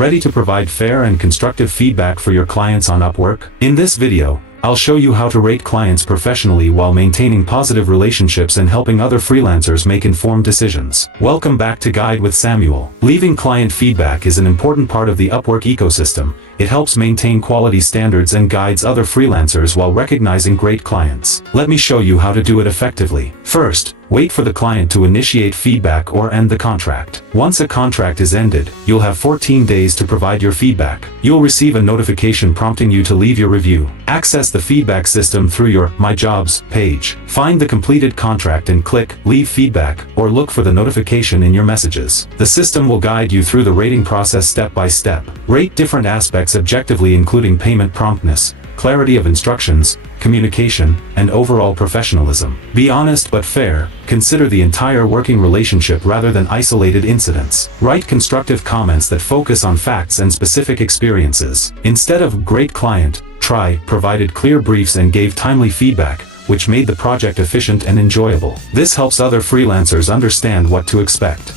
Ready to provide fair and constructive feedback for your clients on Upwork? In this video, I'll show you how to rate clients professionally while maintaining positive relationships and helping other freelancers make informed decisions. Welcome back to Guide with Samuel. Leaving client feedback is an important part of the Upwork ecosystem. It helps maintain quality standards and guides other freelancers while recognizing great clients. Let me show you how to do it effectively. First, wait for the client to initiate feedback or end the contract. Once a contract is ended, you'll have 14 days to provide your feedback. You'll receive a notification prompting you to leave your review. Access the feedback system through your My Jobs page. Find the completed contract and click Leave Feedback, or look for the notification in your messages. The system will guide you through the rating process step by step. Rate different aspects objectively, including payment promptness, clarity of instructions, communication, and overall professionalism. Be honest but fair. Consider the entire working relationship rather than isolated incidents. Write constructive comments that focus on facts and specific experiences. Instead of "great client," try "provided clear briefs and gave timely feedback, which made the project efficient and enjoyable." This helps other freelancers understand what to expect.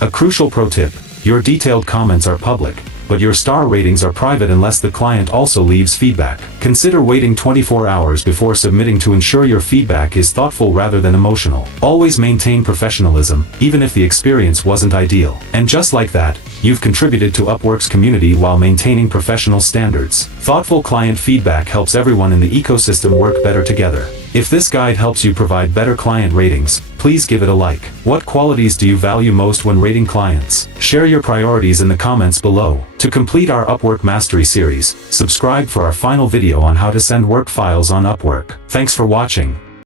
A crucial pro tip: your detailed comments are public, but your star ratings are private unless the client also leaves feedback. Consider waiting 24 hours before submitting to ensure your feedback is thoughtful rather than emotional. Always maintain professionalism, even if the experience wasn't ideal. And just like that, you've contributed to Upwork's community while maintaining professional standards. Thoughtful client feedback helps everyone in the ecosystem work better together. If this guide helps you provide better client ratings, please give it a like. What qualities do you value most when rating clients? Share your priorities in the comments below. To complete our Upwork Mastery series, subscribe for our final video on how to send work files on Upwork. Thanks for watching.